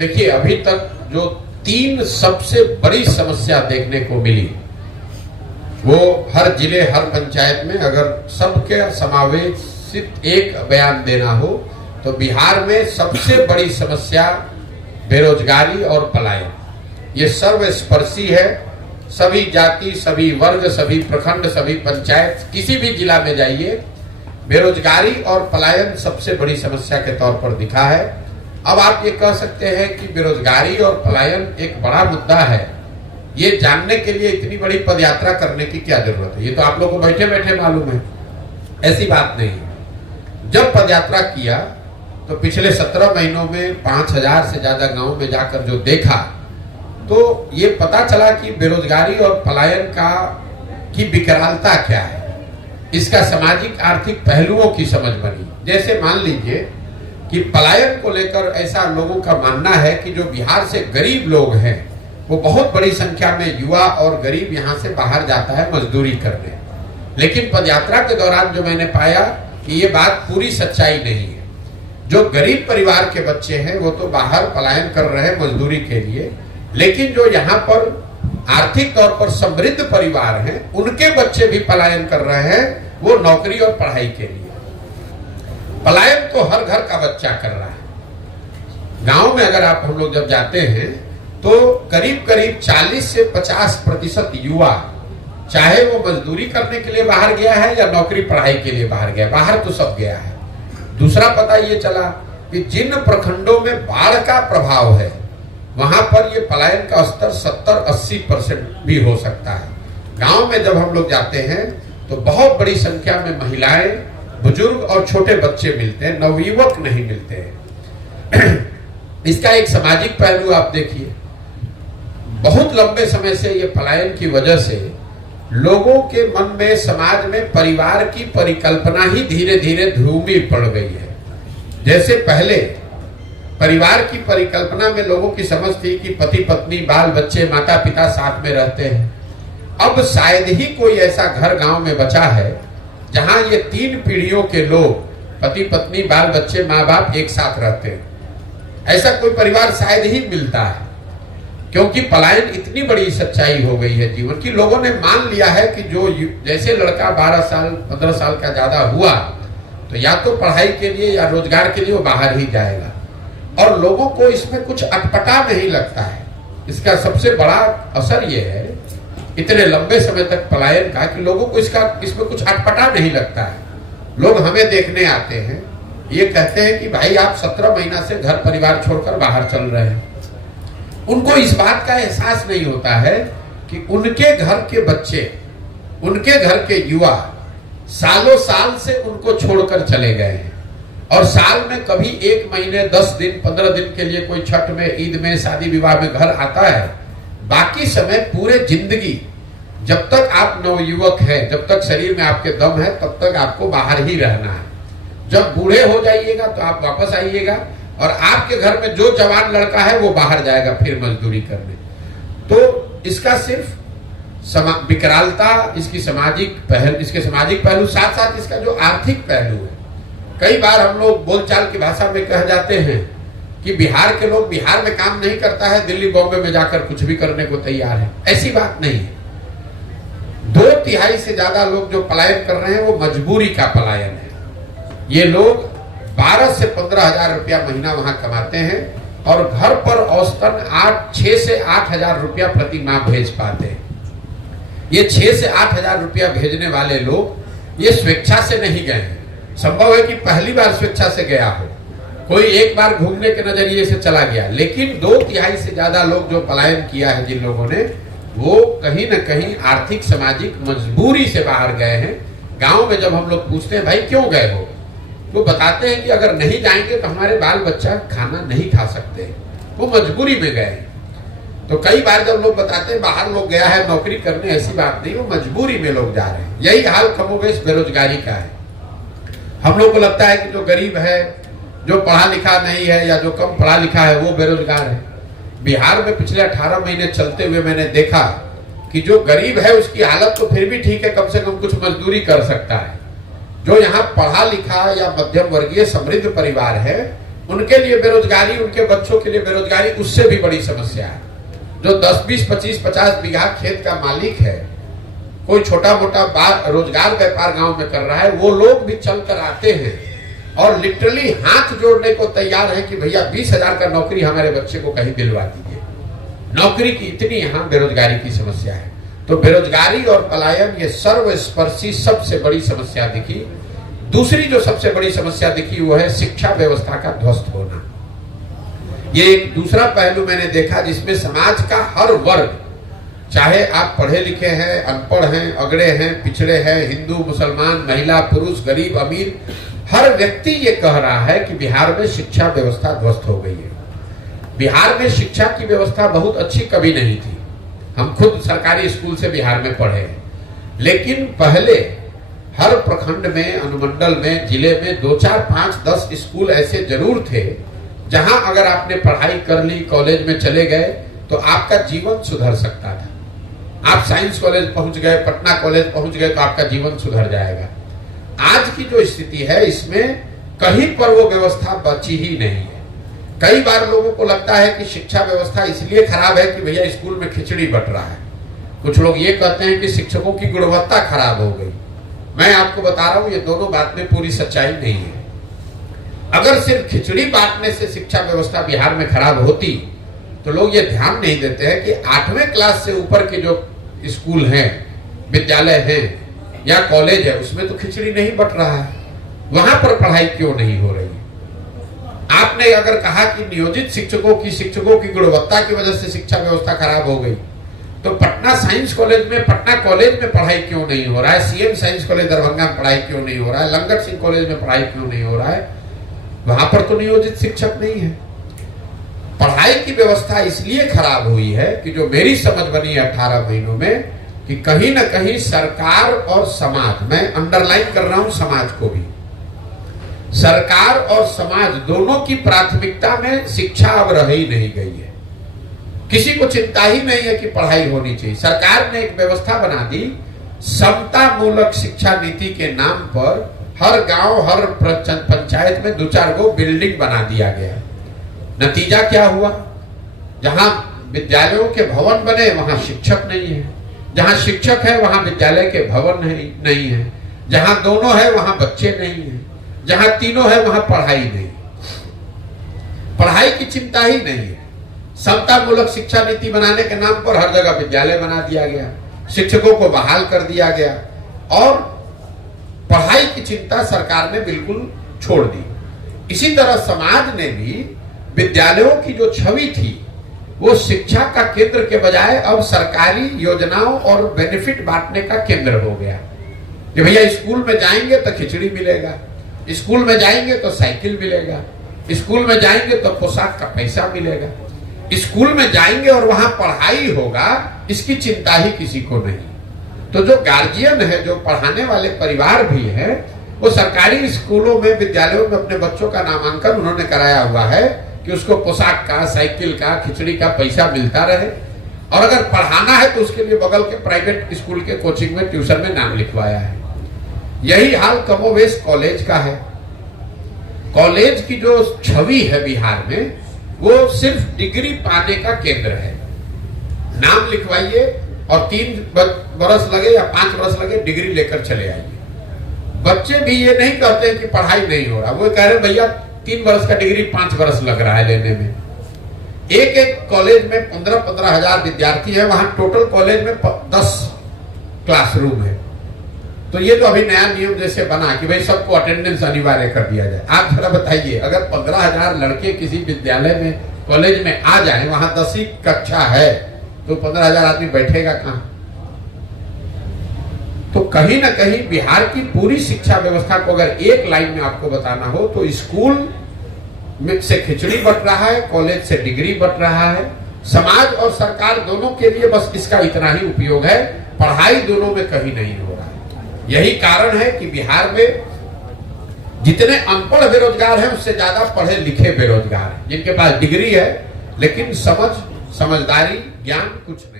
देखिए, अभी तक जो 3 सबसे बड़ी समस्या देखने को मिली, वो हर जिले हर पंचायत में अगर सबके समावेशित एक बयान देना हो तो बिहार में सबसे बड़ी समस्या बेरोजगारी और पलायन। ये सर्वस्पर्शी है। सभी जाति, सभी वर्ग, सभी प्रखंड, सभी पंचायत, किसी भी जिला में जाइए, बेरोजगारी और पलायन सबसे बड़ी समस्या के तौर पर दिखा है। अब आप ये कह सकते हैं कि बेरोजगारी और पलायन एक बड़ा मुद्दा है, ये जानने के लिए इतनी बड़ी पदयात्रा करने की क्या जरूरत है? ये तो आप लोगों को बैठे बैठे मालूम है। ऐसी बात नहीं है। जब पदयात्रा किया तो पिछले 17 महीनों में 5000 से ज्यादा गांव में जाकर जो देखा, तो ये पता चला कि बेरोजगारी और पलायन की विकरालता क्या है, इसका सामाजिक आर्थिक पहलुओं की समझ बनी। जैसे मान लीजिए कि पलायन को लेकर ऐसा लोगों का मानना है कि जो बिहार से गरीब लोग हैं, वो बहुत बड़ी संख्या में युवा और गरीब यहाँ से बाहर जाता है मजदूरी करने। लेकिन पदयात्रा के दौरान जो मैंने पाया कि ये बात पूरी सच्चाई नहीं है। जो गरीब परिवार के बच्चे हैं वो तो बाहर पलायन कर रहे हैं मजदूरी के लिए, लेकिन जो यहाँ पर आर्थिक तौर पर समृद्ध परिवार हैं, उनके बच्चे भी पलायन कर रहे हैं, वो नौकरी और पढ़ाई के लिए। पलायन तो हर घर का बच्चा कर रहा है। गांव में अगर आप हम लोग जब जाते हैं तो करीब करीब 40 से 50% युवा, चाहे वो मजदूरी करने के लिए बाहर गया है या नौकरी पढ़ाई के लिए बाहर गया, बाहर तो सब गया है। दूसरा पता ये चला कि जिन प्रखंडों में बाढ़ का प्रभाव है, वहां पर ये पलायन का स्तर 70-80% भी हो सकता है। गांव में जब हम लोग जाते हैं तो बहुत बड़ी संख्या में महिलाएं, बुजुर्ग और छोटे बच्चे मिलते हैं, नवयुवक नहीं मिलते हैं। इसका एक सामाजिक पहलू आप देखिए। बहुत लंबे समय से ये पलायन की वजह से लोगों के मन में, समाज में परिवार की परिकल्पना ही धीरे धीरे ध्रुवी पड़ गई है। जैसे पहले परिवार की परिकल्पना में लोगों की समझ थी कि पति पत्नी, बाल बच्चे, माता पिता साथ में रहते हैं। अब शायद ही कोई ऐसा घर गांव में बचा है जहां ये 3 पीढ़ियों के लोग, पति पत्नी, बाल बच्चे, माँ बाप एक साथ रहते हैं। ऐसा कोई परिवार शायद ही मिलता है, क्योंकि पलायन इतनी बड़ी सच्चाई हो गई है जीवन की। लोगों ने मान लिया है कि जो जैसे लड़का 12 साल 15 साल का ज्यादा हुआ तो या तो पढ़ाई के लिए या रोजगार के लिए वो बाहर ही जाएगा, और लोगों को इसमें कुछ अटपटा नहीं लगता है। इसका सबसे बड़ा असर ये है इतने लंबे समय तक पलायन का, कि लोगों को इसमें कुछ अटपटा नहीं लगता है। लोग हमें देखने आते हैं, ये कहते हैं कि भाई आप 17 महीना से घर परिवार छोड़कर बाहर चल रहे हैं। उनको इस बात का एहसास नहीं होता है कि उनके घर के बच्चे, उनके घर के युवा सालों साल से उनको छोड़कर चले गए हैं, और साल में कभी 1 महीने 10 दिन 15 दिन के लिए कोई छठ में, ईद में, शादी विवाह में घर आता है। बाकी समय पूरे जिंदगी, जब तक आप नवयुवक हैं, जब तक शरीर में आपके दम है, तब तक आपको बाहर ही रहना है। जब बूढ़े हो जाइएगा तो आप वापस आइएगा, और आपके घर में जो जवान लड़का है वो बाहर जाएगा फिर मजदूरी करने। तो इसका सिर्फ विकरालता, इसके सामाजिक पहलू, साथ साथ इसका जो आर्थिक पहलू है। कई बार हम लोग बोलचाल की भाषा में कह जाते हैं कि बिहार के लोग बिहार में काम नहीं करता है, दिल्ली बॉम्बे में जाकर कुछ भी करने को तैयार है। ऐसी बात नहीं है। 2/3 से ज्यादा लोग जो पलायन कर रहे हैं वो मजबूरी का पलायन है। ये लोग 12 से 15 हजार रुपया महीना वहां कमाते हैं, और घर पर औसतन 6 से 8 हजार रुपया प्रति माह भेज पाते हैं। ये 6 से 8 हजार रुपया भेजने वाले लोग ये स्वेच्छा से नहीं गए हैं। संभव है कि पहली बार स्वेच्छा से गया हो, कोई एक बार घूमने के नजरिए से चला गया, लेकिन 2/3 से ज्यादा लोग जो पलायन किया है जिन लोगों ने, वो कहीं न कहीं आर्थिक सामाजिक मजबूरी से बाहर गए हैं। गांव में जब हम लोग पूछते हैं भाई क्यों गए हो, तो बताते हैं कि अगर नहीं जाएंगे तो हमारे बाल बच्चा खाना नहीं खा सकते, वो मजबूरी में गए। तो कई बार जब लोग बताते हैं बाहर लोग गया है नौकरी करने, ऐसी बात नहीं, वो मजबूरी में लोग जा रहे हैं। यही हाल कमोबेश बेरोजगारी का है। हम लोग को लगता है कि जो गरीब है, जो पढ़ा लिखा नहीं है या जो कम पढ़ा लिखा है वो बेरोजगार है। बिहार में पिछले 18 महीने चलते हुए मैंने देखा कि जो गरीब है उसकी हालत तो फिर भी ठीक है, कम से कम कुछ मजदूरी कर सकता है। जो यहाँ पढ़ा लिखा या मध्यम वर्गीय समृद्ध परिवार है, उनके लिए बेरोजगारी, उनके बच्चों के लिए बेरोजगारी उससे भी बड़ी समस्या है। जो 10, 20, 25, 50 बीघा खेत का मालिक है, कोई छोटा मोटा रोजगार व्यापार गांव में कर रहा है, वो लोग भी चल कर आते हैं और लिटरली हाथ जोड़ने को तैयार है कि भैया 20,000 का नौकरी हमारे बच्चे को कहीं दिलवा दीजिए। नौकरी की इतनी यहाँ बेरोजगारी की समस्या है। तो बेरोजगारी और पलायन ये सर्वस्पर्शी सबसे बड़ी समस्या दिखी। दूसरी जो सबसे बड़ी समस्या दिखी वो है शिक्षा व्यवस्था का ध्वस्त होना। ये एक दूसरा पहलू मैंने देखा जिसमें समाज का हर वर्ग, चाहे आप पढ़े लिखे हैं, अनपढ़ हैं, अगड़े हैं, पिछड़े हैं, हिंदू, मुसलमान, महिला, पुरुष, गरीब, अमीर, हर व्यक्ति ये कह रहा है कि बिहार में शिक्षा व्यवस्था ध्वस्त हो गई है। बिहार में शिक्षा की व्यवस्था बहुत अच्छी कभी नहीं थी। हम खुद सरकारी स्कूल से बिहार में पढ़े हैं, लेकिन पहले हर प्रखंड में, अनुमंडल में, जिले में 2, 4, 5, 10 स्कूल ऐसे जरूर थे जहां अगर आपने पढ़ाई कर ली, कॉलेज में चले गए तो आपका जीवन सुधर सकता था। आप साइंस कॉलेज पहुंच गए, पटना कॉलेज पहुंच गए तो आपका जीवन सुधर जाएगा। आज की जो स्थिति है इसमें कहीं पर वो व्यवस्था बची ही नहीं है। कई बार लोगों को लगता है कि शिक्षा व्यवस्था इसलिए खराब है कि भैया स्कूल में खिचड़ी बट रहा है। कुछ लोग ये कहते हैं कि शिक्षकों की गुणवत्ता खराब हो गई। मैं आपको बता रहा हूं ये दोनों बात में पूरी सच्चाई नहीं है। अगर सिर्फ खिचड़ी बांटने से शिक्षा व्यवस्था बिहार में खराब होती तो लोग ये ध्यान नहीं देते हैं कि 8वें क्लास से ऊपर के जो स्कूल हैं, विद्यालय हैं या कॉलेज है, उसमें तो खिचड़ी नहीं बट रहा है। वहां पर पढ़ाई क्यों नहीं हो रही? आपने अगर कहा कि नियोजित शिक्षकों की गुणवत्ता की वजह से शिक्षा व्यवस्था खराब हो गई, तो पटना साइंस कॉलेज में, पटना कॉलेज में पढ़ाई क्यों नहीं हो रहा है? सीएम साइंस कॉलेज दरभंगा में पढ़ाई क्यों नहीं हो रहा है? लंगर सिंह कॉलेज में पढ़ाई क्यों नहीं हो रहा है? वहां पर तो नियोजित शिक्षक नहीं है। पढ़ाई की व्यवस्था इसलिए खराब हुई है कि जो मेरी समझ बनी 18 महीनों में, कि कहीं ना कहीं सरकार और समाज, मैं अंडरलाइन कर रहा हूं समाज को भी, सरकार और समाज दोनों की प्राथमिकता में शिक्षा अब रह ही नहीं गई है। किसी को चिंता ही नहीं है कि पढ़ाई होनी चाहिए। सरकार ने एक व्यवस्था बना दी, समता मूलक शिक्षा नीति के नाम पर हर गांव, हर पंचायत में 2-4 गो बिल्डिंग बना दिया गया। नतीजा क्या हुआ? जहां विद्यालयों के भवन बने वहां शिक्षक नहीं है, जहां शिक्षक है वहां विद्यालय के भवन नहीं है, जहां दोनों है वहां बच्चे नहीं है, जहां तीनों है वहां पढ़ाई नहीं। पढ़ाई की चिंता ही नहीं है। समता मूलक शिक्षा नीति बनाने के नाम पर हर जगह विद्यालय बना दिया गया, शिक्षकों को बहाल कर दिया गया और पढ़ाई की चिंता सरकार ने बिल्कुल छोड़ दी। इसी तरह समाज ने भी विद्यालयों की जो छवि थी वो शिक्षा का केंद्र के बजाय अब सरकारी योजनाओं और बेनिफिट बांटने का केंद्र हो गया कि भैया स्कूल में जाएंगे तो खिचड़ी मिलेगा, स्कूल में जाएंगे तो साइकिल मिलेगा, स्कूल में जाएंगे तो पोशाक का पैसा मिलेगा, स्कूल में जाएंगे और वहां पढ़ाई होगा, इसकी चिंता ही किसी को नहीं। तो जो गार्जियन है, जो पढ़ाने वाले परिवार भी है, वो सरकारी स्कूलों में, विद्यालयों में अपने बच्चों का नामांकन उन्होंने कराया हुआ है कि उसको पोशाक का, साइकिल का, खिचड़ी का पैसा मिलता रहे। और अगर पढ़ाना है तो उसके लिए बगल के प्राइवेट स्कूल के कोचिंग में, ट्यूशन में नाम लिखवाया है। यही हाल कमोवेश कॉलेज का है। कॉलेज की जो छवि है बिहार में, वो सिर्फ डिग्री पाने का केंद्र है। नाम लिखवाइए और 3 बरस लगे या 5 बरस लगे, डिग्री लेकर चले आइए। बच्चे भी ये नहीं कहते हैं कि पढ़ाई नहीं हो रहा, वो कह रहे भैया 3 बरस का डिग्री 5 बरस लग रहा है लेने में। एक कॉलेज में 15-15 हजार विद्यार्थी है, वहां टोटल कॉलेज में 10 क्लासरूम है। तो ये तो अभी नया नियम जैसे बना कि भाई सबको अटेंडेंस अनिवार्य कर दिया जाए। आप जरा बताइए, अगर 15,000 लड़के किसी विद्यालय में, कॉलेज में आ जाए, वहां 10वीं कक्षा है, तो 15,000 आदमी बैठेगा कहां? तो कहीं ना कहीं बिहार की पूरी शिक्षा व्यवस्था को अगर एक लाइन में आपको बताना हो तो स्कूल में से खिचड़ी बट रहा है, कॉलेज से डिग्री बट रहा है। समाज और सरकार दोनों के लिए बस इसका इतना ही उपयोग है, पढ़ाई दोनों में कहीं नहीं हो रहा है। यही कारण है कि बिहार में जितने अनपढ़ बेरोजगार हैं उससे ज्यादा पढ़े लिखे बेरोजगार हैं, जिनके पास डिग्री है लेकिन समझदारी, ज्ञान कुछ नहीं।